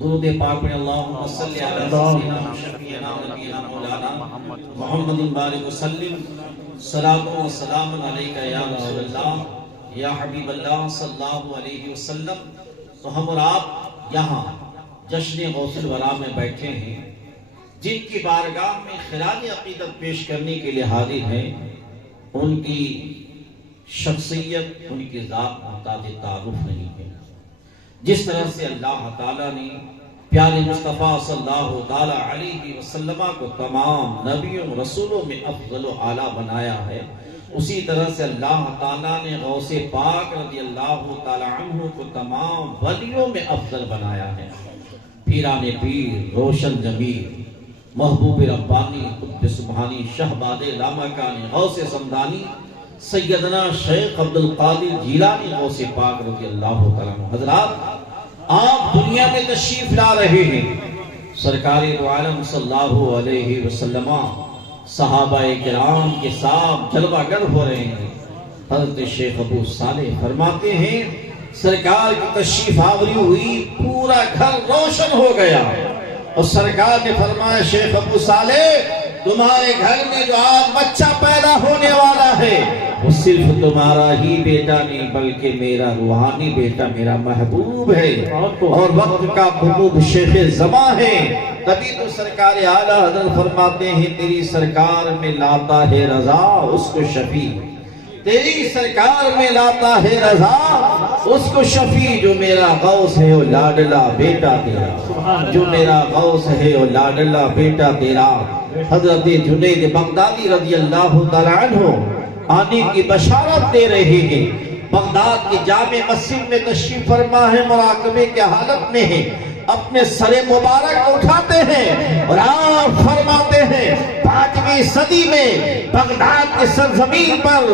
درود پاک پڑھیں اللہم صلی علی سیدنا شفیعنا و نبینا مولانا محمد بارک وسلم صلاۃ و سلام علیک یا رسول اللہ یا حبیب اللہ صلی اللہ علیہ وسلم۔ تو ہم اور آپ یہاں جشن غوث الورا میں بیٹھے ہیں، جن کی بارگاہ میں خراج عقیدت پیش کرنے کے لیے حاضر ہیں، ان کی شخصیت، ان کی ذات محتاج تعارف نہیں ہے۔ جس طرح سے اللہ تعالیٰ نے پیارے مصطفیٰ صلی اللہ تعالیٰ علیہ وسلم کو تمام نبیوں رسولوں میں افضل و اعلیٰ بنایا ہے، اسی طرح سے اللہ تعالیٰ نے غوث پاک رضی اللہ تعالیٰ عنہ کو تمام ولیوں میں افضل بنایا ہے۔ پیران پیر، روشن ضمیر، محبوب ربانی، قطب سبحانی، شہباد لامکانی، غوث سمدانی، سیدنا شیخ عبد القادر جیلانی غوث پاک رضی اللہ تعالیٰ عنہ۔ حضرات، آپ دنیا میں تشریف لا رہے ہیں، سرکار دو عالم صلی اللہ علیہ وسلم صحابہ کرام کے ساتھ جلوہ گر ہو رہے ہیں۔ حضرت شیخ ابو صالح فرماتے ہیں، سرکار کی تشریف آوری ہوئی، پورا گھر روشن ہو گیا، اور سرکار نے فرمایا، شیخ ابو صالح، تمہارے گھر میں جو آج بچہ پیدا ہونے والا ہے، وہ صرف تمہارا ہی بیٹا نہیں بلکہ میرا روحانی بیٹا، میرا محبوب ہے، اور وقت کا محبوب شیخ زماں ہے۔ تبھی تو سرکار اعلیٰ حضرت فرماتے ہیں، تیری سرکار میں لاتا ہے رضا اس کو شفیع، تیری سرکار میں لاتا ہے رضا اس کو شفیع، جو میرا غوث ہے وہ لاڈلا بیٹا تیرا، جو میرا غوث ہے وہ لاڈلا بیٹا تیرا۔ حضرت جنید بغدادی رضی اللہ تعالیٰ عنہ آنے کی بشارت دے رہے ہیں، بغداد کی جامع مسجد میں تشریف فرما ہے، مراقبے کے حالت میں ہے، اپنے سر مبارک اٹھاتے ہیں اور آپ فرماتے ہیں، 5ویں صدی میں بغداد کے سرزمین پر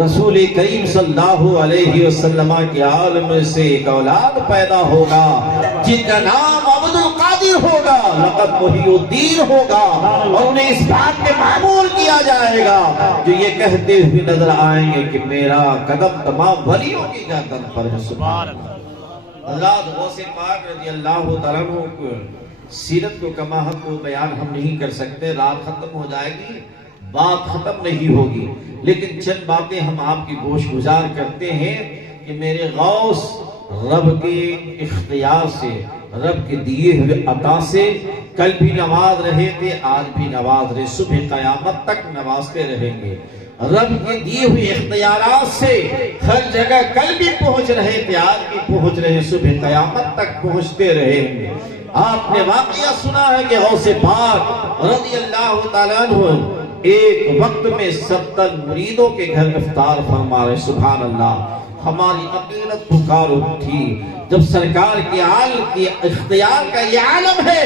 رسول کریم صلی اللہ علیہ وسلم کے عالم سے ایک اولاد پیدا ہوگا، جن کا نام عبد القادر ہوگا، لقب محی الدین ہوگا، اور انہیں اس بات میں معمول کیا جائے گا جو یہ کہتے ہوئے نظر آئیں گے کہ میرا قدم تمام ولیوں کی گردن پر ہے۔ سبحان اللہ۔ اللہ غوث پاک رضی اللہ تعالیٰ عنہ سیرت کو کما حق کو بیان ہم نہیں کر سکتے، رات ختم ہو جائے گی، بات ختم نہیں ہوگی، لیکن چند باتیں ہم آپ کی گوش گزار کرتے ہیں کہ میرے غوث رب کے اختیار سے، رب کے دیے ہوئے عطا سے کل بھی نواز رہے تھے، آج بھی نواز رہے، صبح قیامت تک نوازتے رہیں گے۔ رب کے دیے ہوئے اختیارات سے ہر جگہ کل بھی پہنچ رہے تھے، آج بھی پہنچ رہے، صبح قیامت تک پہنچتے رہیں گے۔ آپ نے واقعہ سنا ہے کہ غوث پاک رضی اللہ تعالیٰ عنہ ایک وقت میں 70 مریدوں کے گھر افطار فرما رہے۔ سبحان اللہ۔ ہماری عقیدت پکار اٹھی جب سرکار کے عالم کی اختیار کا یہ عالم ہے،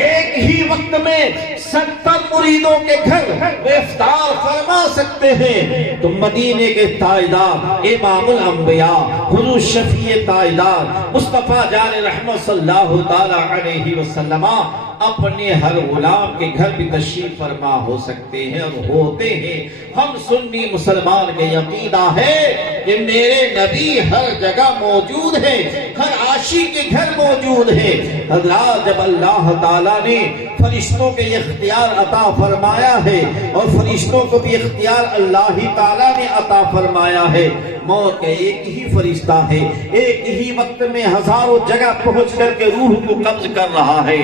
ایک ہی وقت میں 70 مریدوں کے گھر وہ افطار فرما سکتے ہیں، تو مدینے کے تاجدار امام الانبیاء حضور شفیع تاجدار مصطفیٰ جان رحمت صلی اللہ تعالی علیہ وسلم اپنے ہر غلام کے گھر بھی تشریف فرما ہو سکتے ہیں اور ہوتے ہیں۔ ہم سنی مسلمان کے عقیدہ ہے کہ میرے نبی ہر جگہ موجود ہے، ہر عاشق کے گھر موجود ہے۔ حضرات، جب اللہ تعالیٰ نے فرشتوں کے اختیار عطا فرمایا ہے، اور فرشتوں کو بھی اختیار اللہ تعالیٰ نے عطا فرمایا ہے، موت کا ایک ہی فرشتہ ہے، ایک ہی وقت میں ہزاروں جگہ پہنچ کر کے روح کو قبض کر رہا ہے۔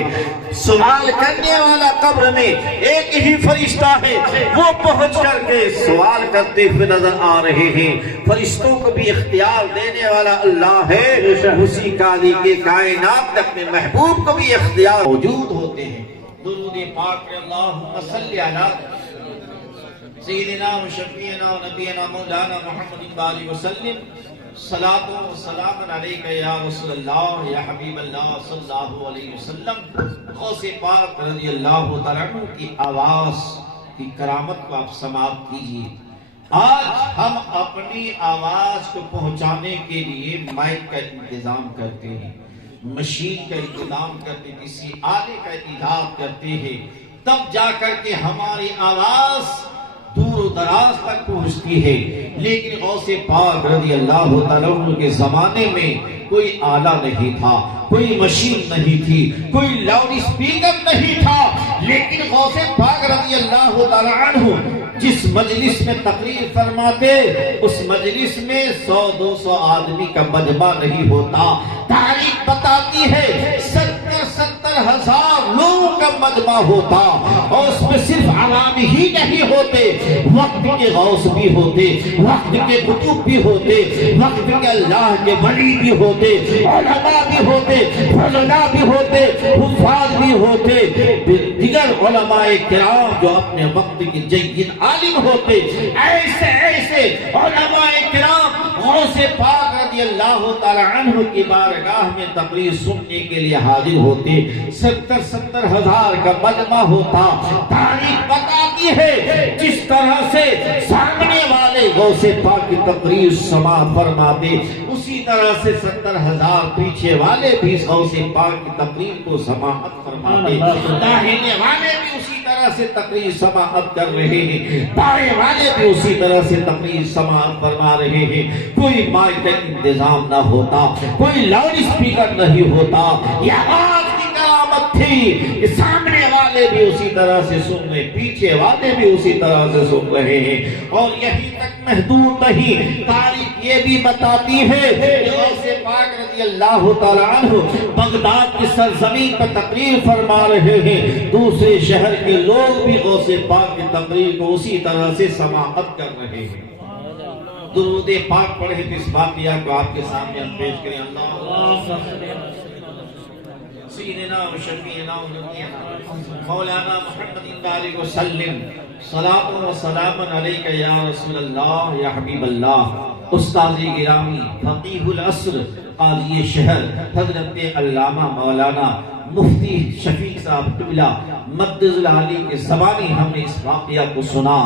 سوال کرنے والا قبر میں ایک ہی فرشتہ ہے، وہ پہنچ کر کے سوال کرتے ہوئے نظر آ رہے ہیں۔ فرشتوں کو بھی اختیار دینے والا اللہ ہے، اسی خالق کائنات نے اپنے محبوب کو بھی اختیار موجود ہوتے ہیں۔ درود پاک اللہم صلی علی سیدنا و شفیعنا و نبینا مولانا محمد بارک وسلم، صلاۃ و سلام علیک یا رسول اللہ یا حبیب اللہ صلی اللہ علیہ وسلم۔ غوث پاک رضی اللہ تعالیٰ عنہ کی آواز کی کرامت کو آپ سماعت کیجیے۔ آج ہم اپنی آواز کو پہنچانے کے لیے مائک کا انتظام کرتے ہیں، مشین کا انتظام کرتے ہیں، کسی آلے کا ایجاد کرتے ہیں، تب جا کر کے ہماری آواز دور و دراز تک پہنچتی ہے، لیکن غوث پاک رضی اللہ تعالیٰ عنہ کے زمانے میں کوئی آلہ نہیں تھا، کوئی مشین نہیں تھی، کوئی لاؤڈ اسپیکر نہیں تھا، لیکن غوث پاک رضی اللہ تعالیٰ عنہ جس مجلس میں تقریر فرماتے اس مجلس میں 100-200 آدمی کا مجمع نہیں ہوتا۔ تاریخ بتاتی ہے 70 ہزار لوگوں کا مجمع ہوتا، اور اس میں صرف عوام ہی نہیں ہوتے، وقت کے غوث بھی ہوتے، وقت کے قطب بھی ہوتے، وقت کے اللہ کے ولی بھی ہوتے، علماء بھی ہوتے، فضلاء بھی ہوتے، حفاظ بھی ہوتے، دیگر علماء کرام جو اپنے وقت کے جید عالم ہوتے۔ ایسے علماء کرام غوث پاک رضی اللہ تعالی عنہ کی بارگاہ میں تقریر سننے کے لیے حاضر ہوتے۔ 70 ہزار کا مجمع ہوتا۔ تاریخ بتاتی ہے جس طرح سے سامنے والے غوث پاک کی تقریر سماعت فرماتے، اسی طرح سے 70 ہزار پیچھے والے بھی غوث پاک کی تقریر کو سماعت فرماتے۔ داہنے والے بھی اسی طرح سے تقریر سماعت کر رہے ہیں، بائیں والے بھی اسی طرح سے تقریر سماعت فرما رہے ہیں۔ کوئی مائک کا انتظام نہ ہوتا، کوئی لاؤڈ اسپیکر نہیں ہوتا۔ یہ آواز کی کرامت تھی کہ سامنے والے بھی اسی طرح سے سن رہے، پیچھے والے بھی اسی طرح سے سن رہے ہیں۔ اور یہی تک محدود نہیں، تاریخ یہ بھی بتاتی ہے کہ غوث پاک رضی اللہ تعالی عنہ بغداد کی سرزمین پر تقریر فرما رہے ہیں، دوسرے شہر کے لوگ بھی غوث پاک کی تقریر کو اسی طرح سے سماعت کر رہے ہیں۔ درود پاک پڑھے تو اس واقعہ کو آپ کے سامنے ہم پیش کریں۔ اللہ سیدنا و شفیعنا و نبینا مولانا محمد علیہ وسلم صلاۃ و سلام علیک یا رسول اللہ یا حبیب اللہ۔ استاذ گرامی، فقیہ العصر، قاضی شہر حضرت علامہ مولانا مفتی شفیق صاحب قبلہ مدد العالی کے زبانی ہم نے اس واقعہ کو سنا۔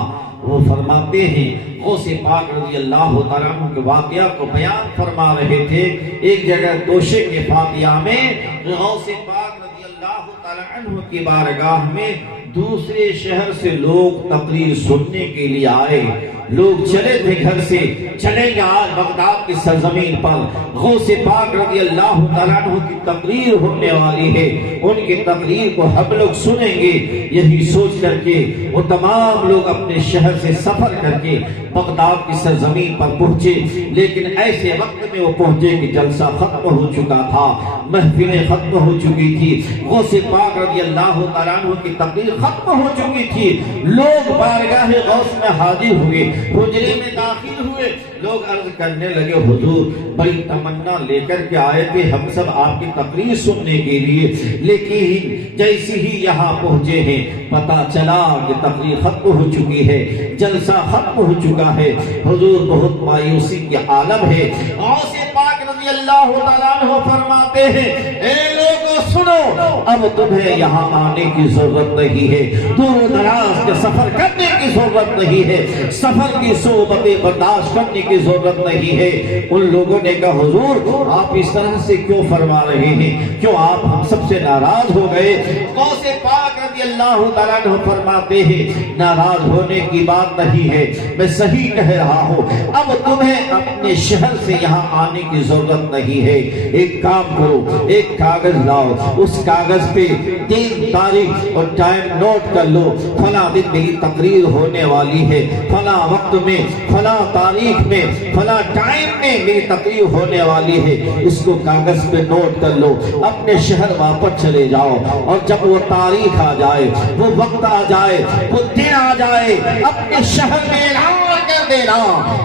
وہ فرماتے ہیں غوث پاک رضی اللہ تعالیٰ عنہ کے واقعہ کو بیان فرما رہے تھے۔ ایک جگہ توشے کے فاتحہ میں غوث پاک رضی اللہ تعالیٰ عنہ کی بارگاہ میں دوسرے شہر سے لوگ تقریر سننے کے لیے آئے۔ لوگ چلے تھے گھر سے، چلیں گے آج بغداد کی سرزمین پر غوث پاک رضی اللہ تعالیٰ عنہ کی تقریر ہونے والی ہے، ان کی تقریر کو ہم لوگ سنیں گے۔ یہی سوچ کر کے وہ تمام لوگ اپنے شہر سے سفر کر کے بغداد کی سرزمین پر پہنچے، لیکن ایسے وقت میں وہ پہنچے کہ جلسہ ختم ہو چکا تھا، محفلیں ختم ہو چکی تھی، غوث پاک رضی اللہ تعالیٰ عنہ کی تقریر ختم ہو چکی تھی۔ لوگ بارگاہ غوث میں حاضر ہوئے، حجرے میں داخل ہوئے، لوگ عرض کرنے لگے حضور بڑی تمنا لے کر کے آئے تھے ہم سب آپ کی تقریر سننے کے لیے، لیکن جیسے ہی یہاں پہنچے ہیں پتہ چلا کہ تقریر ختم ہو چکی ہے، جلسہ ختم ہو چکا ہے۔ حضور بہت مایوسی کے عالم ہے۔ غوث پاک رضی اللہ تعالیٰ عنہ فرماتے ہیں اے لوگوں سنو، اب تمہیں یہاں آنے کی ضرورت نہیں ہے، دور و دراز کے سفر کرنے کی ضرورت نہیں ہے، سفر کی صحبتیں برداشت کرنے کی ضرورت نہیں ہے۔ ان لوگوں نے کہا حضور آپ اس طرح سے کیوں فرما رہے ہیں، کیوں آپ ہم سب سے ناراض ہو گئے؟ غوث پاک رضی اللہ تعالیٰ عنہ فرماتے ہیں ناراض ہونے کی بات نہیں ہے، میں صحیح کہہ رہا ہوں، اب تمہیں اپنے شہر سے یہاں آنے کی ضرورت نہیں ہے۔ ایک کام کرو، ایک کاغذ لاؤ، اس کاغذ پہ دن تاریخ اور ٹائم نوٹ کر لو، فلاں دن میری تقریر ہونے والی ہے، فلاں وقت میں فلاں تاریخ میں فلاں ٹائم میں میری تقریر ہونے والی ہے، اس کو کاغذ پہ نوٹ کر لو، اپنے شہر واپس چلے جاؤ، اور جب وہ تاریخ آ جائے، وہ وقت آ جائے، وہ دن آ جائے، اپنے شہر میں اعلان کر دینا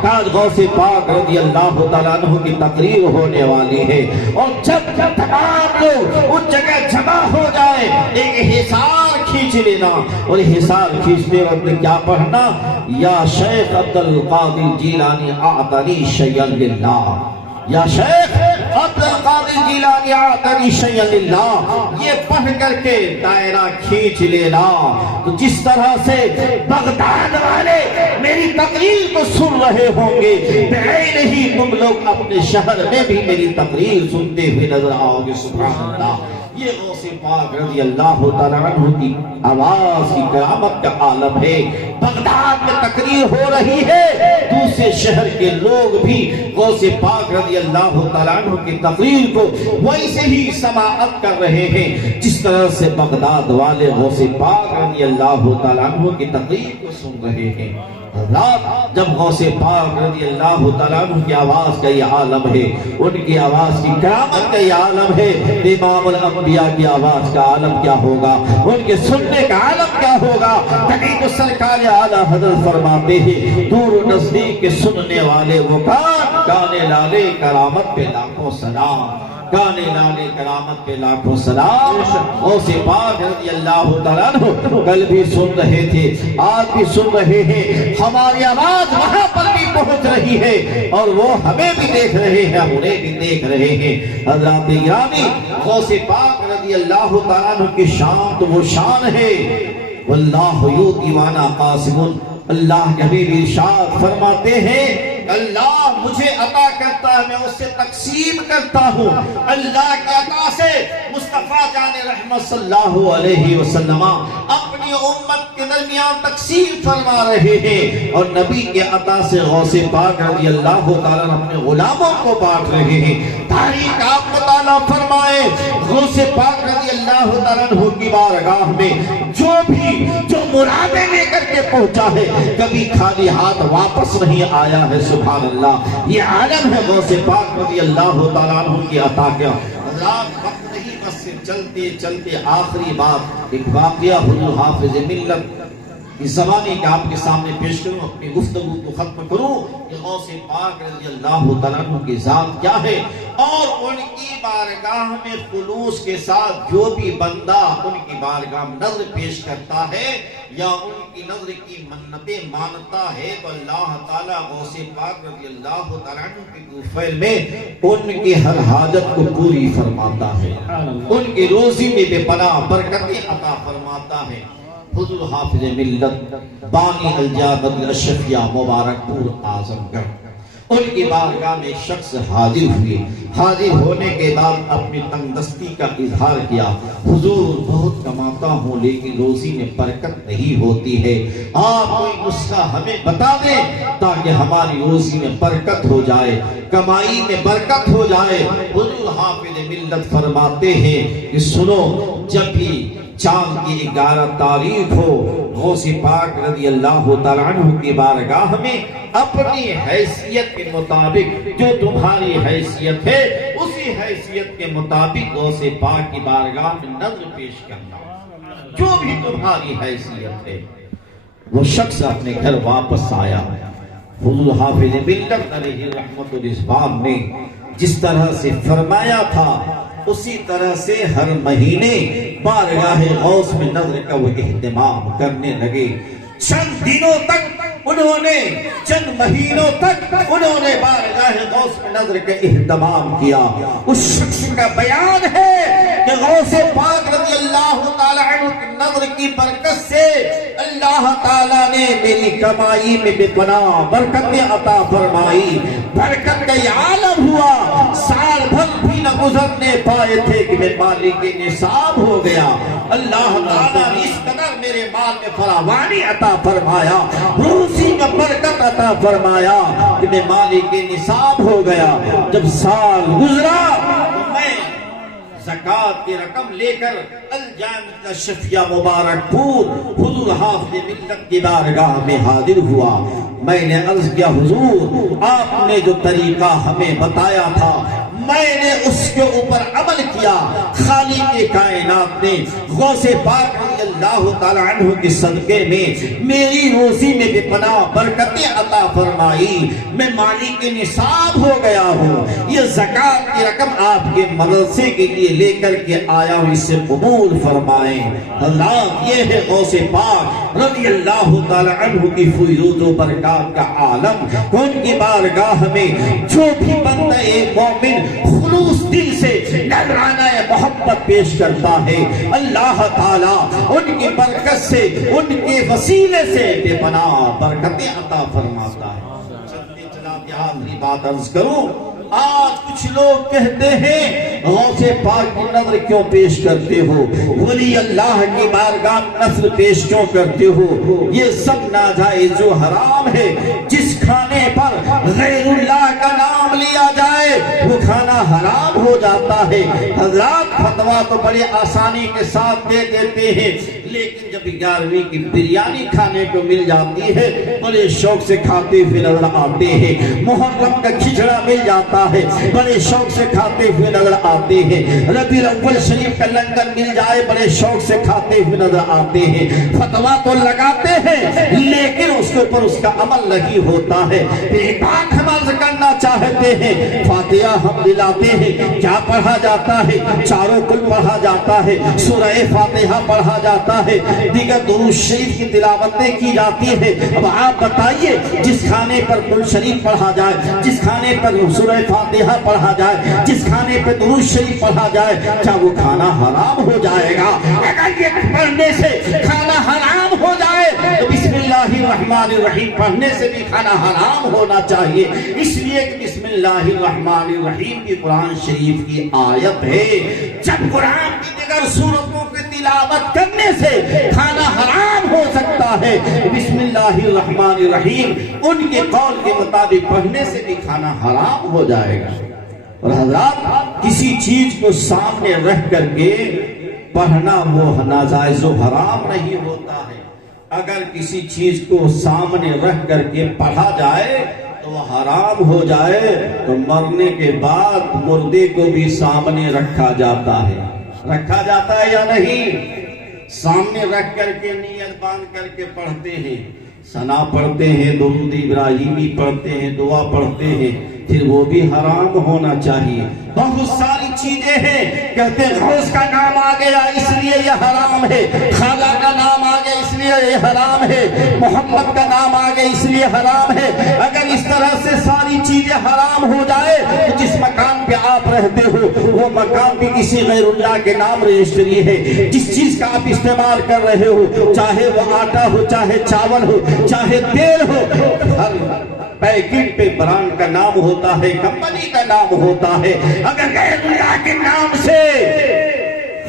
کہ غوث پاک رضی اللہ تعالیٰ عنہ کی تقریر ہونے والی ہے۔ اور جب تمام لوگ اس جگہ جمع ہو جائے ایک حصار کھینچ لینا، اور حصار کھینچتے وقت کیا پڑھنا؟ یا شیخ عبد القادر جیلانی اعطنی شیئا للہ، یا شیخ عبد القادر جیلانی اعطنی شیئا للہ، یہ پڑھ کر کے دائرہ کھینچ لینا۔ تو جس طرح سے بغداد والے میری تقریر کو سن رہے ہوں گے، بعین ہی تم لوگ اپنے شہر میں بھی میری تقریر سنتے ہوئے نظر آؤ گے۔ سبحان اللہ، یہ غوث پاک رضی اللہ تعالیٰ عنہ کی آواز کی کرامت کا عالم ہے۔ بغداد میں تقریر ہو رہی ہے، دوسرے شہر کے لوگ بھی غوث پاک رضی اللہ تعالیٰ عنہ کی تقریر کو ویسے ہی سماعت کر رہے ہیں جس طرح سے بغداد والے غوث پاک رضی اللہ تعالیٰ عنہ کی تقریر کو سن رہے ہیں۔ رات جب غوث پاک رضی اللہ تعالیٰ عنہ کی آواز کا یہ عالم ہے، ان کی آواز کی کرامت کا یہ عالم ہے، امام الانبیاء کی آواز کا عالم کیا ہوگا، ان کے سننے کا عالم کیا ہوگا۔ تبھی تو سرکار اعلیٰ حضرت فرماتے ہیں دور و نزدیک کے سننے والے وہ گانے لالے کرامت پہ لاکھوں سلام، گانے لالے کرامت پہ لاکھوں سلام۔ غوث پاک رضی اللہ تعالیٰ عنہ کل بھی سن رہے تھے، آج بھی سن رہے ہیں، ہماری آواز وہاں پر بھی پہنچ رہی ہے اور وہ ہمیں بھی دیکھ رہے ہیں، انہیں بھی دیکھ رہے ہیں۔ حضرات گرامی، غوث پاک رضی اللہ تعالیٰ عنہ کی شان تو وہ شان ہے، واللہ یؤتی وانا قاسم۔ اللہ کے حبیب ارشاد فرماتے ہیں اللہ مجھے عطا کرتا ہے، میں اس سے تقسیم کرتا ہوں۔ اللہ کی عطا سے مصطفیٰ جان رحمت صلی اللہ علیہ وسلم اپنی امت کے درمیان تقسیم فرما رہے ہیں، اور نبی کے عطا سے غوث پاک رضی اللہ تعالیٰ اپنے غلاموں کو بانٹ رہے ہیں۔ تاریخ آپ مطالعہ فرمائے، غوث پاک رضی اللہ تعالیٰ عنہ کی بارگاہ میں جو مرادیں لے کر کے پہنچا ہے، کبھی خالی ہاتھ واپس نہیں آیا ہے۔ سبحان اللہ، یہ عالم ہے غوث پاک رضی اللہ تعالیٰ عنہ کی عطا کا۔ رات وقت نہیں، بس چلتے چلتے آخری بات ایک واقعہ حضور حافظ ملت اس زمانے کا آپ کے سامنے پیش کروں، اپنی گفتگو کو ختم کروں کہ غوث پاک رضی اللہ تعالیٰ عنہ کی ذات کیا ہے، اور ان کی بارگاہ میں خلوص کے ساتھ جو بھی بندہ ان کی بارگاہ میں نظر پیش کرتا ہے یا ان کی نظر کی منتیں مانتا ہے تو اللہ تعالیٰ غوث پاک رضی اللہ تعالیٰ عنہ کی طوفیل میں ان کی ہر حاجت کو پوری فرماتا ہے، ان کی روزی میں بے پناہ برکتیں عطا فرماتا ہے۔ حضور حافظ ملت بانی الجابت الاشفیہ مبارک پور اعظم گڑھ، ان کی بارگاہ میں شخص حاضر ہوئے، حاضر ہونے کے بعد اپنی تنگ دستی کا اظہار کیا، حضور بہت کماتا ہوں لیکن روزی میں برکت نہیں ہوتی ہے، آپ کوئی نسخہ ہمیں بتا دیں تاکہ ہماری روزی میں برکت ہو جائے، کمائی میں برکت ہو جائے۔ حضور حافظ ملت فرماتے ہیں کہ سنو، جب بھی چاند کی 11 تاریخ ہو، غوث پاک رضی اللہ تعالیٰ عنہ کی بارگاہ میں اپنی حیثیت کے مطابق جو تمہاری حیثیت ہے اسی حیثیت کے مطابق غوث پاک کی بارگاہ میں نظر پیش کرنا، جو بھی تمہاری حیثیت ہے۔ وہ شخص اپنے گھر واپس آیا، حضور حافظ ملت علیہ رحمت الرضوان نے جس طرح سے فرمایا تھا اسی طرح سے ہر مہینے بارگاہ غوث میں نظر کا وہ اہتمام کرنے لگے۔ چند دنوں تک چند مہینوں تک انہوں نے بارگاہ غوث میں نظر کا اہتمام کیا۔ اس شخص کا بیان ہے کہ غوث پاک رضی اللہ تعالیٰ عنہ کی نظر کی برکت سے اللہ تعالیٰ نے میری کمائی میں بے پناہ برکتیں عطا فرمائی، برکت کا یہ عالم ہوا، سال بھر بھی نہ گزرنے پائے تھے کہ میں مالک نصاب ہو گیا۔ اللہ تعالیٰ نے اس قدر میرے مال میں فراوانی عطا فرمایا، روزی میں برکت عطا فرمایا کہ میں مالک نصاب ہو گیا۔ جب سال گزرا میں زکوٰۃ کی رقم لے کر الجامع الشفیہ مبارک پور حضور حافظ ملت کی بارگاہ میں حاضر ہوا۔ میں نے عرض کیا حضور آپ نے جو طریقہ ہمیں بتایا تھا میں نے اس کے اوپر عمل کیا، خالق کائنات نے غوث پاک رضی اللہ تعالیٰ عنہ کے صدقے میں میری روزی میں بے پناہ برکتیں عطا فرمائی، میں مالک نصاب ہو گیا ہوں، یہ زکوٰۃ کی رقم آپ کے مدرسے کے لیے لے کر کے آیا ہوں، اسے قبول فرمائیں۔ اللہ یہ ہے غوث پاک رضی اللہ تعالیٰ عنہ کی فیض و برکات کا عالم، ان کی بارگاہ میں جو بھی بندہ مومن خلوص دل سے نذرانہ محبت پیش کرتا ہے اللہ تعالیٰ ان کی برکت سے ان کے وسیلے سے بے پناہ برکتیں عطا فرماتا ہے۔ چلتے چلاتے آخری بات عرض کروں، آج کچھ لوگ کہتے ہیں غوث سے پاک کی نظر کیوں پیش کرتے ہو؟ ولی اللہ کی بارگاہ میں نظر پیش کیوں کرتے ہو؟ یہ سب ناجائز و حرام ہے۔ جس کھانے پر غیر اللہ کا نام لیا جائے وہ کھانا حرام ہو جاتا ہے۔ حضرات فتویٰ تو بڑے آسانی کے ساتھ دے دیتے ہیں، لیکن جب 11ویں کی بریانی کھانے کو مل جاتی ہے بڑے شوق سے کھاتے ہوئے نظر آتے ہیں۔ محرم کا کھچڑا مل جاتا ہے، بڑے شوق سے کھاتے ہوئے نظر آتے ہیں۔ ربیع الاول شریف کا لنگر مل جائے بڑے شوق سے کھاتے ہوئے نظر آتے ہیں۔ فتویٰ تو لگاتے ہیں لیکن اس کے اوپر اس کا عمل نہیں ہوتا ہے۔ ایک بات ہم عرض کرنا چاہتے ہیں، فاتحہ ہم دلاتے ہیں، کیا پڑھا جاتا ہے؟ چاروں کل پڑھا جاتا ہے، سورہ فاتحہ پڑھا جاتا ہے، دیگر درود شریف کی تلاوتیں کی جاتی ہے۔ اب آپ بتائیے جس کھانے پر کل شریف پڑھا جائے، جس کھانے پر سورہ فاتحہ پڑھا جائے، جس کھانے پر درود شریف پڑھا جائے، کیا وہ کھانا حرام ہو جائے گا؟ اگر یہ پڑھنے سے کھانا حرام ہو جائے تو بسم اللہ الرحمن الرحیم پڑھنے سے بھی کھانا حرام ہونا چاہیے، اس لیے کہ بسم اللہ الرحمن الرحیم کی قرآن شریف کی آیت ہے۔ جب قرآن کی دیگر سورتوں کی تلاوت کرنے سے کھانا حرام ہو سکتا ہے، بسم اللہ الرحمن الرحیم ان کے قول کے مطابق پڑھنے سے بھی کھانا حرام ہو جائے گا۔ اور حضرات کسی چیز کو سامنے رکھ کر کے پڑھنا وہ ناجائز و حرام نہیں ہوتا ہے۔ اگر کسی چیز کو سامنے رکھ کر کے پڑھا جائے تو وہ حرام ہو جائے تو مرنے کے بعد مردے کو بھی سامنے رکھا جاتا ہے۔ رکھا جاتا ہے یا نہیں؟ سامنے رکھ کر کے نیت باندھ کر کے پڑھتے ہیں، ثنا پڑھتے ہیں، درود ابراہیمی پڑھتے ہیں، دعا پڑھتے ہیں، پھر وہ بھی حرام ہونا چاہیے۔ بہت ساری چیزیں ہیں، کہتے ہیں غوث کا نام آ گیا اس لیے یہ حرام ہے، خواجہ کا نام آ گیا اس لیے یہ حرام ہے، محمد کا نام آ گیا اس لیے حرام ہے۔ اگر اس طرح سے ساری چیزیں حرام ہو جائے تو جس مکان پہ آپ رہتے ہو وہ مکان بھی کسی غیر اللہ کے نام رجسٹری ہے۔ جس چیز کا آپ استعمال کر رہے ہو، چاہے وہ آٹا ہو، چاہے چاول ہو، چاہے تیل ہو، ہر پیکٹ پہ برانڈ کا نام ہوتا ہے، کمپنی کا نام ہوتا ہے۔ اگر غیر اللہ کے نام سے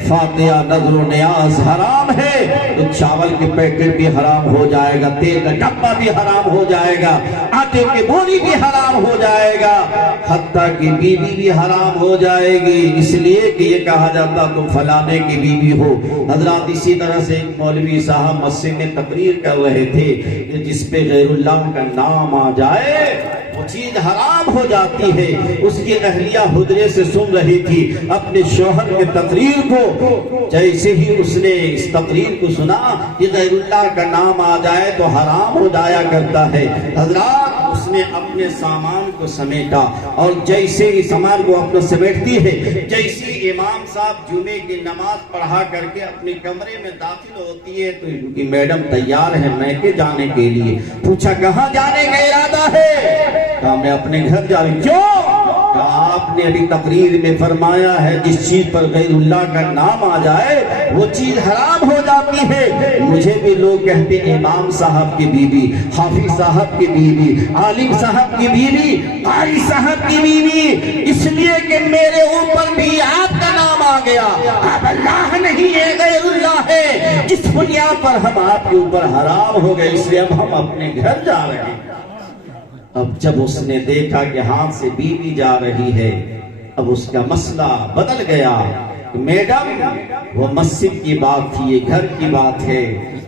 فاتحہ نظر و نیاز حرام ہے تو چاول کے پیکٹ بھی حرام ہو جائے گا، تیل کا ڈبہ بھی حرام ہو جائے گا، آٹے کی بوری بھی حرام ہو جائے گا، حتیٰ کہ بیوی بھی حرام ہو جائے گی، اس لیے کہ یہ کہا جاتا تم فلانے کی بیوی ہو۔ حضرات اسی طرح سے ایک مولوی صاحب مسجد میں تقریر کر رہے تھے کہ جس پہ غیر اللہ کا نام آ جائے وہ چیز حرام ہو جاتی ہے۔ اس کی اہلیہ حجرے سے سن رہی تھی اپنے شوہر کے تقریر کو، جیسے ہی اس نے اس تقریر کو سنا کہ غیر اللہ کا نام آ جائے تو حرام ہو جایا کرتا ہے، حضرات اس نے اپنے سامان کو سمیٹا، اور جیسے ہی سامان کو اپنا سمیٹتی ہے، جیسے امام صاحب جمعے کی نماز پڑھا کر کے اپنے کمرے میں داخل ہوتی ہے تو ان کی میڈم تیار ہے میکے جانے کے لیے۔ پوچھا کہاں جانے کا ارادہ ہے؟ کہا میں اپنے گھر جا رہی ہوں۔ کیوں؟ کہا آپ نے ابھی تقریر میں فرمایا ہے جس چیز پر غیر اللہ کا نام آ جائے وہ چیز حرام ہو جاتی ہے۔ مجھے بھی لوگ کہتے ہیں امام صاحب کی بیوی، حافظ صاحب کی بیوی، عالم صاحب کی بیوی، قاری صاحب کی بیوی، اس لیے کہ میرے اوپر بھی آپ کا نام آ گیا۔ آپ اللہ نہیں ہے، غیر اللہ ہے، جس بنیاد پر ہم آپ کے اوپر حرام ہو گئے، اس لیے اب ہم اپنے گھر جا رہے ہیں۔ اب جب اس نے دیکھا کہ ہاتھ سے بیوی جا رہی ہے، اب اس کا مسئلہ بدل گیا۔ میڈم وہ مسجد کی بات تھی، یہ گھر کی بات ہے،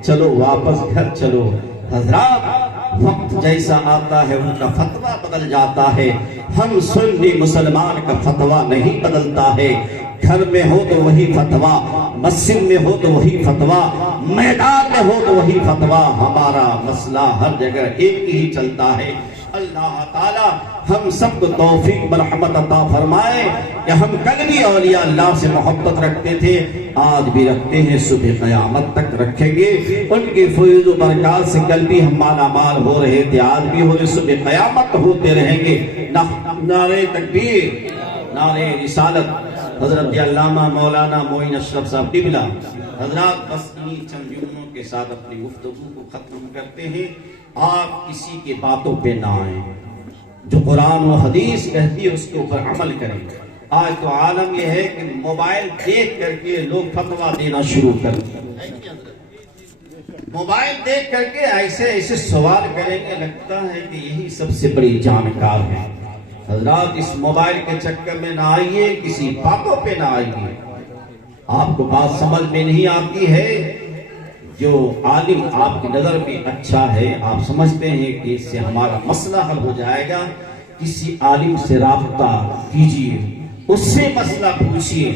چلو واپس گھر چلو۔ حضرات وقت جیسا آتا ہے ان کا فتویٰ بدل جاتا ہے۔ ہم سنی مسلمان کا فتویٰ نہیں بدلتا ہے۔ گھر میں ہو تو وہی فتویٰ، مسجد میں ہو تو وہی فتویٰ، میدان میں ہو تو وہی فتویٰ، ہمارا مسئلہ ہر جگہ ایک ہی چلتا ہے۔ اللہ تعالی ہم سب کو توفیق مرحمت عطا فرمائے کہ ہم کل بھی اولیاء اللہ سے محبت رکھتے تھے، آج بھی رکھتے ہیں، صبح قیامت تک رکھیں گے۔ ان کی فیض و برکات سے کل بھی ہم مالا مال ہو رہے تھے، آج بھی ہو رہے، صبح قیامت ہوتے رہیں گے۔ نعرہ تکبیر، نعرہ رسالت، حضرت علامہ مولانا معین اشرف صاحب قبلہ۔ حضرات بس انہی چند جملوں کے ساتھ اپنی گفتگو کو ختم کرتے ہیں۔ آپ کسی کی باتوں پہ نہ آئیں، جو قرآن و حدیث کہتی ہے اس کے اوپر عمل کریں۔ آج تو عالم یہ ہے کہ موبائل دیکھ کر کے لوگ فتوا دینا شروع کر دیں، موبائل دیکھ کر کے ایسے ایسے سوال کریں گے، لگتا ہے کہ یہی سب سے بڑی جانکار ہے۔ حضرات اس موبائل کے چکر میں نہ آئیے، کسی باتوں پہ نہ آئیے۔ آپ کو بات سمجھ میں نہیں آتی ہے، جو عالم آپ کی نظر میں اچھا ہے، آپ سمجھتے ہیں کہ اس سے ہمارا مسئلہ حل ہو جائے گا، کسی عالم سے رابطہ کیجیے، اس سے مسئلہ پوچھیے۔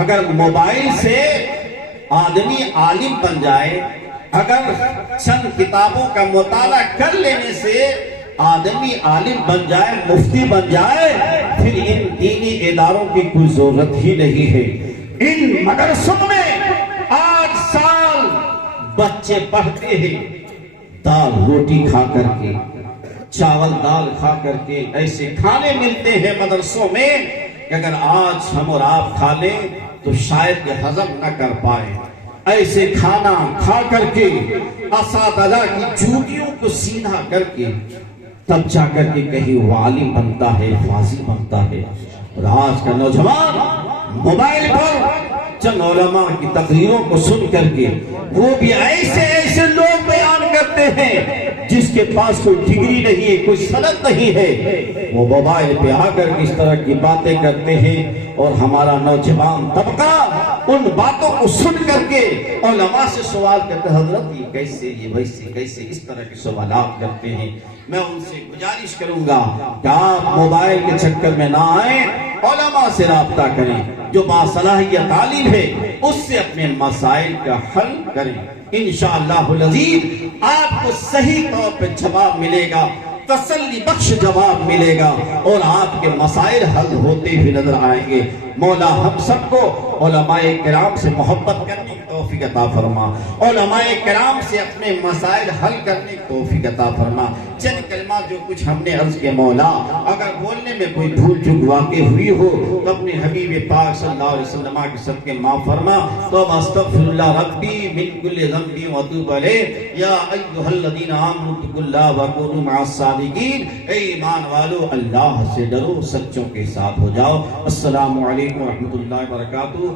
اگر موبائل سے آدمی عالم بن جائے، اگر چند کتابوں کا مطالعہ کر لینے سے آدمی عالم بن جائے، مفتی بن جائے، پھر ان دینی اداروں کی کوئی ضرورت ہی نہیں ہے۔ ان مدرسوں میں 8 سال بچے پڑھتے ہیں، دال روٹی کھا کر کے، چاول دال کھا کر کے، ایسے کھانے ملتے ہیں مدرسوں میں کہ اگر آج ہم اور آپ کھا لیں تو شاید یہ ہضم نہ کر پائے۔ ایسے کھانا کھا کر کے، اساتذہ کی جوتیوں کو سیدھا کر کے، تب جا کر کے کہیں وہ عالم بنتا ہے، فاضل بنتا ہے۔ اور آج کا نوجوان موبائل پر چند علماء کی تقریروں کو سن کر کے، وہ بھی ایسے ایسے لوگ بیان کرتے ہیں جس کے پاس کوئی ڈگری نہیں ہے، کوئی سند نہیں ہے، وہ موبائل پہ آ کر اس طرح کی باتیں کرتے ہیں، اور ہمارا نوجوان طبقہ ان باتوں کو سن کر کے علماء سے سوال کرتے ہیں، حضرت یہ کیسے، یہ ویسے کیسے، اس طرح کے سوالات کرتے ہیں۔ میں ان سے گزارش کروں گا کہ آپ موبائل کے چکر میں نہ آئیں، علماء سے رابطہ کریں، جو باصلاحیت عالم ہے اس سے اپنے مسائل کا حل کریں۔ انشاءاللہ العزیز آپ کو صحیح طور پہ جواب ملے گا، تسلی بخش جواب ملے گا، اور آپ کے مسائل حل ہوتے ہوئے نظر آئیں گے۔ مولا ہم سب کو علماء کرام سے محبت کرنے کی توفیق عطا فرما، علماء کرام سے اپنے مسائل حل کرنے کی توفیق عطا فرما۔ چند کلمات جو کچھ ہم نے عرض کے مولا، اگر بولنے میں کوئی بھول چوک واقع ہوئی ہو تو اپنے حبیب پاک صلی اللہ علیہ وسلم کے صدقے معاف فرما۔ تو استغفر اللہ ربی من کل ذنب واتوب الیہ۔ یا ایھا الذین آمنوا اتقوا اللہ وکونوا مع الصادقین۔ اے ایمان والو، اللہ سے ڈرو، سچوں کے ساتھ ہو جاؤ۔ السلام علیکم ورحمۃ اللہ وبرکاتہ۔